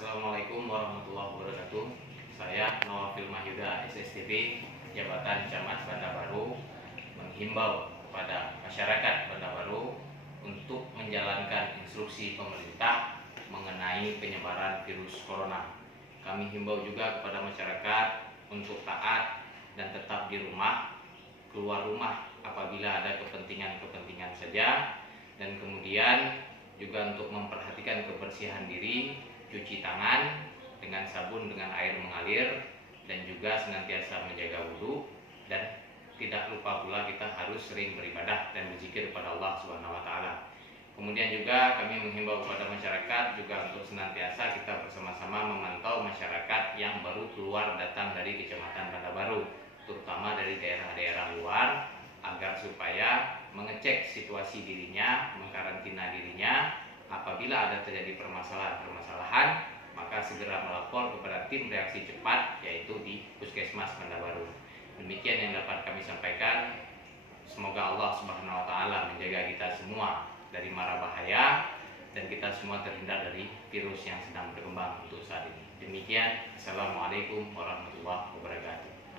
Assalamualaikum warahmatullahi wabarakatuh. Saya Nawafil Mahyuda, SSTB, Jabatan Camat Banda Baru, menghimbau kepada masyarakat Banda Baru untuk menjalankan instruksi pemerintah mengenai penyebaran virus corona. Kami himbau juga kepada masyarakat untuk taat dan tetap di rumah, keluar rumah apabila ada kepentingan-kepentingan saja, dan kemudian juga untuk memperhatikan kebersihan diri, cuci tangan dengan sabun dengan air mengalir, dan juga senantiasa menjaga wudhu, dan tidak lupa pula kita harus sering beribadah dan berzikir kepada Allah Subhanahu wa taala. Kemudian juga kami menghimbau kepada masyarakat juga untuk senantiasa kita bersama-sama memantau masyarakat yang baru keluar datang dari Kecamatan Banda Baru, terutama dari daerah-daerah luar, agar supaya mengecek situasi dirinya, mengkarantina dirinya. Apabila ada terjadi permasalahan, maka segera melapor kepada tim reaksi cepat, yaitu di Puskesmas Banda Baru. Demikian yang dapat kami sampaikan. Semoga Allah Subhanahu wa taala menjaga kita semua dari mara bahaya, dan kita semua terhindar dari virus yang sedang berkembang untuk saat ini. Demikian, Assalamualaikum warahmatullahi wabarakatuh.